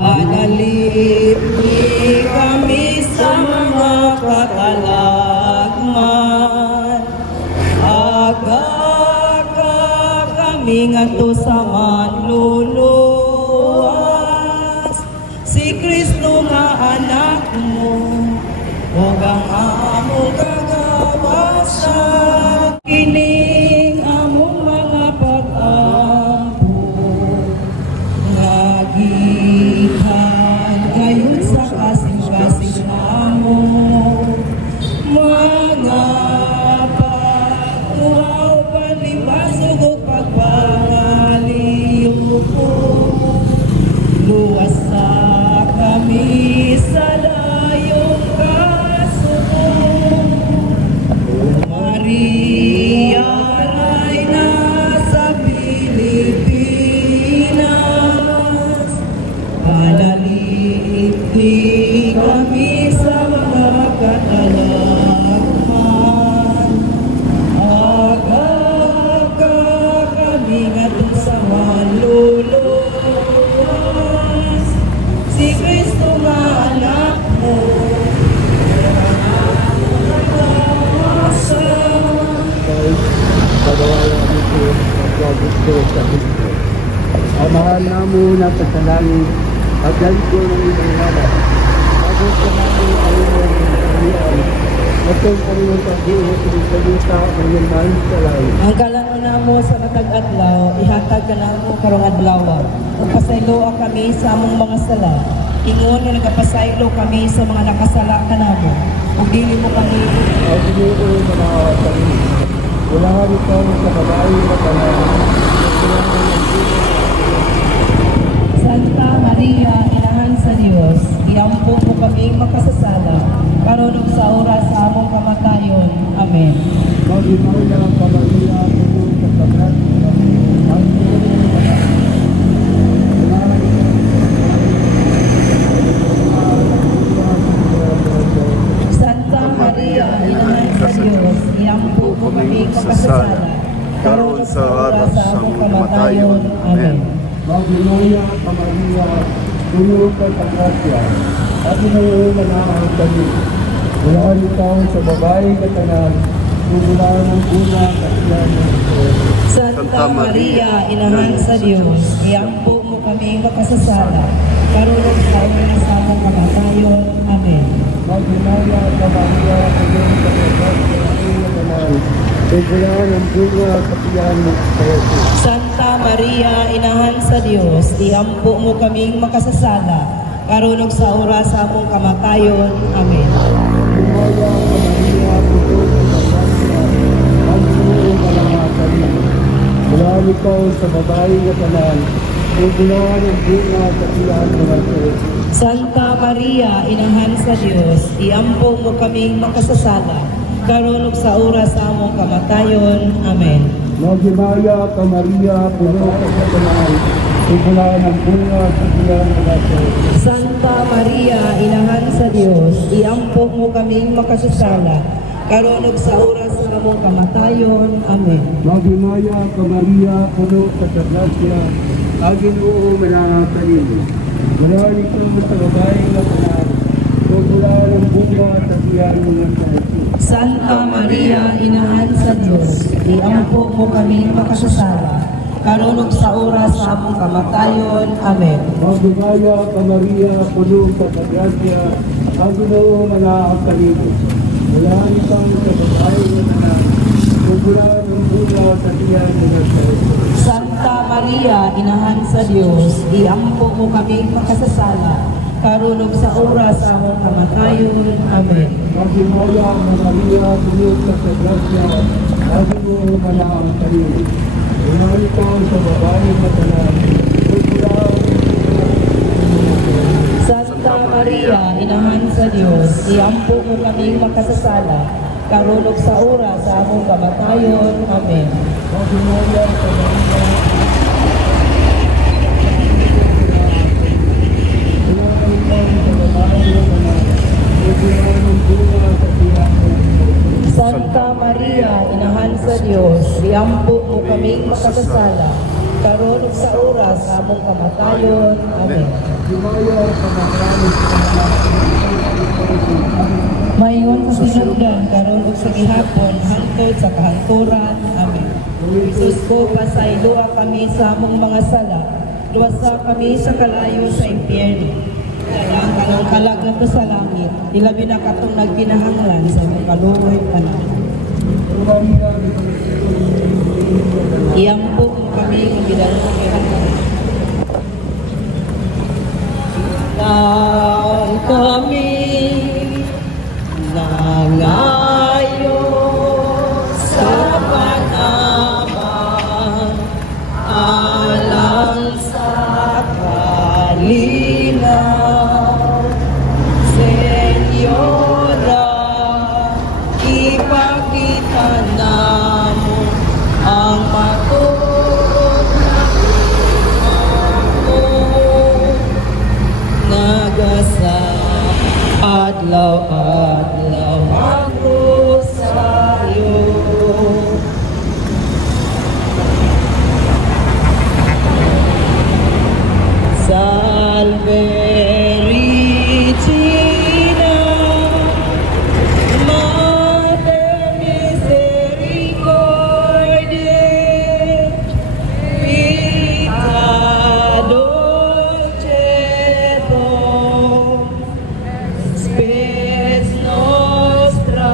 Manalipni kami sa mga katalagman, aga-aga kami ngadto sa manluluwas. Si Kristo nga anak mo, ug ang among kagawasan, kining among mga pag-ampo, nagikan gayud sa kasing-kasing namo, mga pagtuhaw, palibasog o pagpangaliw ko, luwas sa kami sa layong kasuko. Maria ay nasa Pilipinas, panalipin kami sa mga katalagman, aga-aga kami ngadto sa manluluwas. Si Kristo nga anak mo, ang mahal na muna sa langit, at ganito ng ibang naman. Agos ka namin ayun ng kalian, at kung kanilang pag-iit ng salita ng iyong mahal sa langit. ang kalano na mo sa matag adlaw, ihatag ka na mo karong adlaw. Magpasaylo kami sa among mga sala. Ingon na nagapasaylo kami sa mga nakasala ka na mo. Ug dili mo kami At ginoo na mga sarili. Wala ikaw sa babae na panahon. Santa Maria, Inahan sa Dios, iampo mo kaming makasasala, karon ug sa oras sa among kamatayon. Amen. Mag-imaya ka Maria, puno sa pagkakasya. Ang Santa Maria, Inahan sa Dios, iampo mo kaming makasasala, karon ug sa oras sa among kamatayon. Amen. Mag-imaya ka Maria, puno sa pagkakasya. At ginoo na ang kami. Wala ikaw sa babae na tanan, mula ng una kasiyan ng Diyos. Santa Maria, Inahan sa Dios, iampo mo kaming makasasala, karon ug sa oras sa among kamatayon. Amen. Mag-imaya ka Maria, puno sa pagkakasya. Mula ng bunga kasiyan ng Diyos. Santa Maria, Inahan sa Dios, iampo mo kaming makasasala, karon ug sa oras sa among kamatayon. Amen. Mag-imaya ka Maria, puno sa pagkakasya. Ang ginoo na ang kami. Wala ikaw sa babae na tanan, mula ng bunga kasiyan ng Diyos. Santa Maria, Inahan sa Dios, iampo mo kaming makasasala, karon ug sa oras sa among kamatayon. Amen. Mag-imaya ka Maria, puno sa tanan, mula ng bunga kasiyan ng Diyos. Santa Maria, Inahan sa Dios, iampo mo kaming makasasala, karon ug sa oras sa among kamatayon. Amen. Mag-imaya ka Maria, puno sa pagkakasya. Ang ginoo na kanino. Wala ikaw sa babae na tanan, mula ng bunga kasiyan ng Diyos. Santa Maria, Inahan sa Dios, iampo mo kaming makasasala, karon ug sa oras sa among kamatayon. Amen. Mag-imaya ka Maria, puno sa pagkakasya. Ang ginoo na kanino. Wala ikaw sa babae na tanan, mula ng bunga kasiyan ng Diyos. Santa Maria, Inahan sa Dios, iampo mo kaming makasasala, karon ug sa oras sa among kamatayon. Amen. Mag-imaya ka Maria, puno sa pagkakasya. Ang ginoo na kanino. Wala ikaw sa babae na tanan, mula Santa Maria, Inahan sa Dios, iampo mo kaming makasasala, karon ug sa oras sa among kamatayon. Amen. mag-imaya ka Maria, Santa Maria, Inahan sa Diyos, iampo mo kaming makasasala, karon ug sa oras sa among kamatayon. Amen. Himayaw sa makramis sa mga Mayon sa sinugdan karon ug sa gihapon hangtod sa kahangturan. Amen. Jesus ko, pasayloa kami sa among mga sala. Luwasa kami sa kalayo sa impyerno. Ang kanang kalag na sa langit. Ilabi na katong nagkinahanglan sa among kaluoy panahon. Iyampo mo kami ng bidalong ihapon. Nang kami nangayo sa panamang alang sa kalinaw. Senyora, ipakita namo ang matuog na mo nagasa adlaw-adlaw ako sa'yo. Salve Regina, Mater Misericordiae, Vita Dulcedo, Spes nostra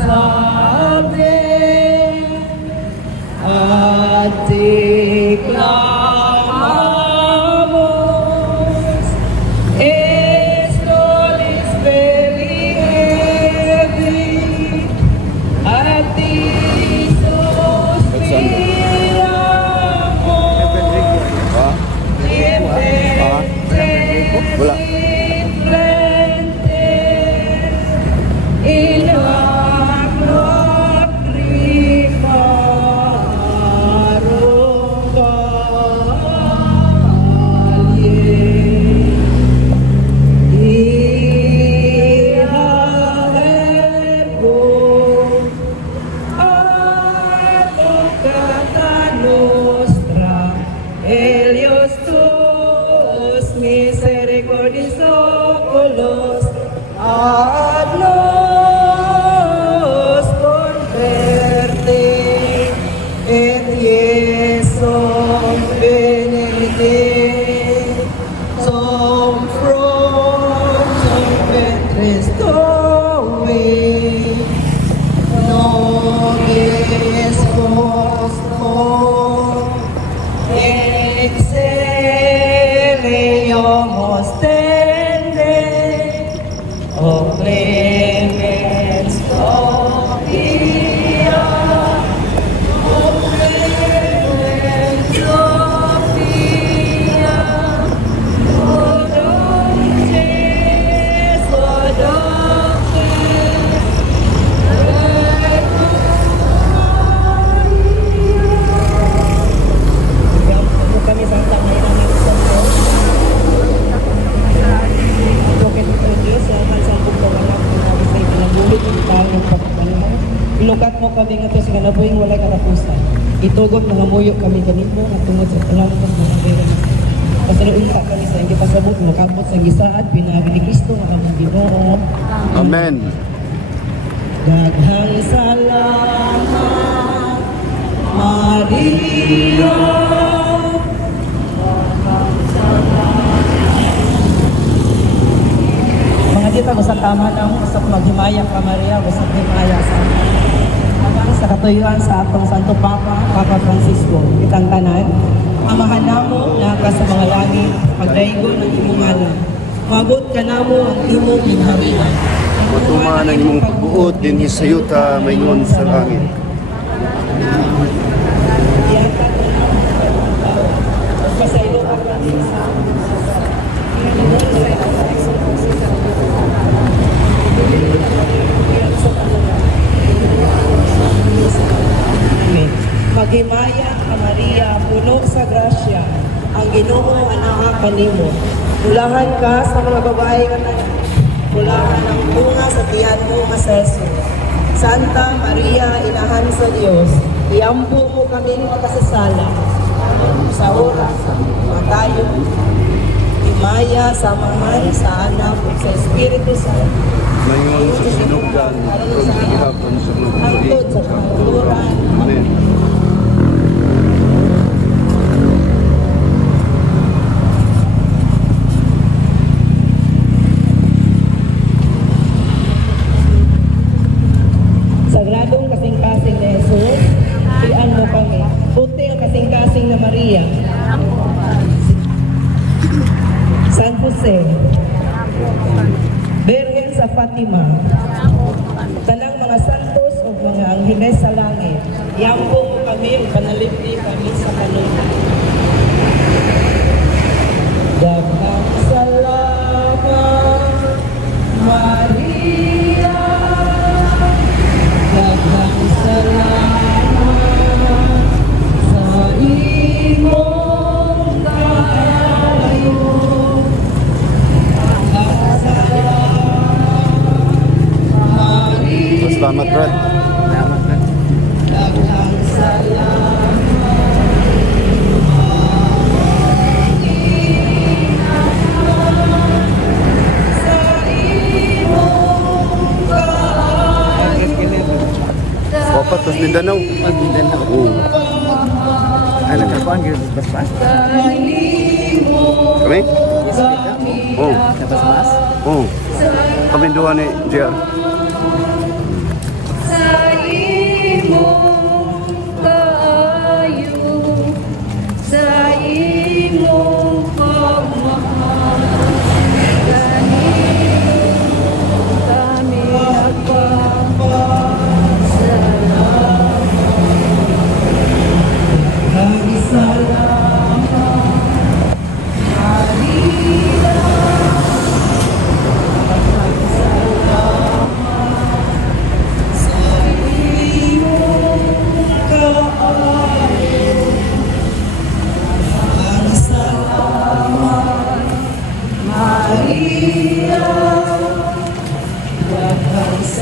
salve, a te clamamos, estolis believi, a ti suspiramos, Wala. in lacrima Helios tuos misericordis oculos ad nos converte et Iesum benedicte som fructum ventris tui nobis post excellium ostende, o clemens Sophia, o clemens Sophia, o dulces, kami sa tangay namin sa Pocket Produce, sa mansambong kawalan kung nabi sa ipinagulit yung tao ng pagpapanahon. Ilukat mo kami nga ito sa kanabuing walay katapusan. Itugot mga muyo kami ganito at tungod sa talaman ng mga vera. Pasaluin ka kami sa hindi pasabot, makabot sa gisaad, pinabi ni Kristo ang aming Ginoo. Amen. Daghang salamat, Maria. Mga dito, gusto tama ng gusto maghimaya ka, Maria, gusto maghimaya sa sa katuyuan sa atong Santo Papa, Papa Francisco, kitang tanan, amahan namo na ka sa mga langit, pagdaigon ng imong ngalan. Magot ka namo ang imong ginharian. Matuman ang imong pagbuot din hisayuta maingon sa langit. Pasaylo ka sa Maghimaya ka Maria, puno sa grasya, ang Ginoo anak kanimo. Bulahan ka sa mga babae nga tanan. Bulahan ang bunga sa tiyan mo nga sa Jesus. Santa Maria, inahan sa Dios, iampo mo kami ng kasasala. sa oras, matayo, himaya sa Ama, sa Anak, ug sa Espiritu Santo. Mayon sa sinugdan, kung gihapon sa mga Hangtod sa pangaturan. Amen. Sagradong kasing-kasing na Jesus, iyan mo kami. Puting kasing-kasing na Maria. San Jose. Birhen sa Fatima. Tanang mga santos o mga angheles sa langit. Yambong mo kami, panalipin kami sa kanila. Daghang salamat, Maria. Daghang salamat sa imong kaayo. Daghang salamat, Maria. Salamat, Brad. Daghang salamat. Wapat tos Mindanao. Oo. Ano ka pa? Bas-bas? Kami? Oo. Bas-bas? Oo. Kami dua ni JR. Sa imong kaayo, sa imong pagmamahal, kanino kami nagpapasalamat.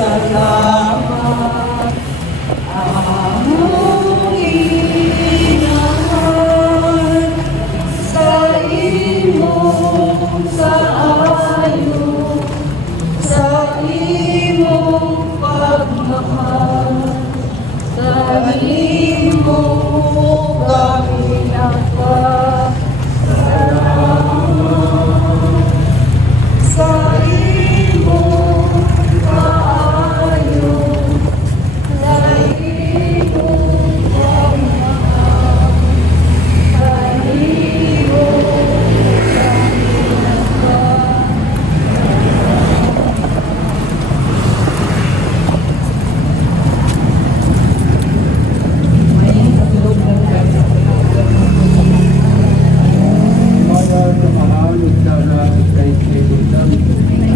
Salamat, among inahan sa imong kaayo, sa imong pagmamahal, kanimo kami nagpapasalamat. Sa imong kaayo, sa imong pagmamahal, kanimo kami Maya sa mahal at sana kay Kristo.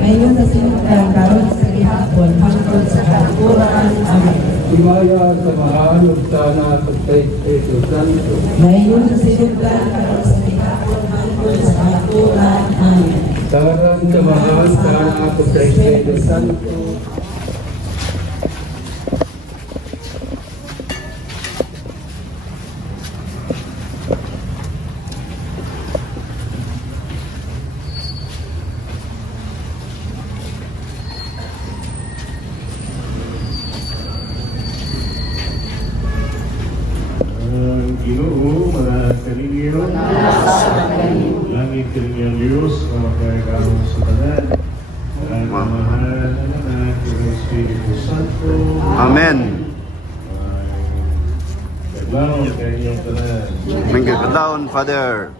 Ngayon sa sinugdan, karon sa gihapon, hangtod sa katuran. Amen. Maya sa mahal at sana kay Kristo Santo. Ngayon sa sinugdan, karon sa gihapon, hangtod sa katuran. Amen. Taran sa mahal sana kay Kristo Santo. Ginoo, mga kaninyo, langit kaninyang Diyos, mga kagawang sa tanan, ang mahal na anak ng Espiritu Santo. Amen. Kadlawon kaninyong tanan. Minggu down, Father.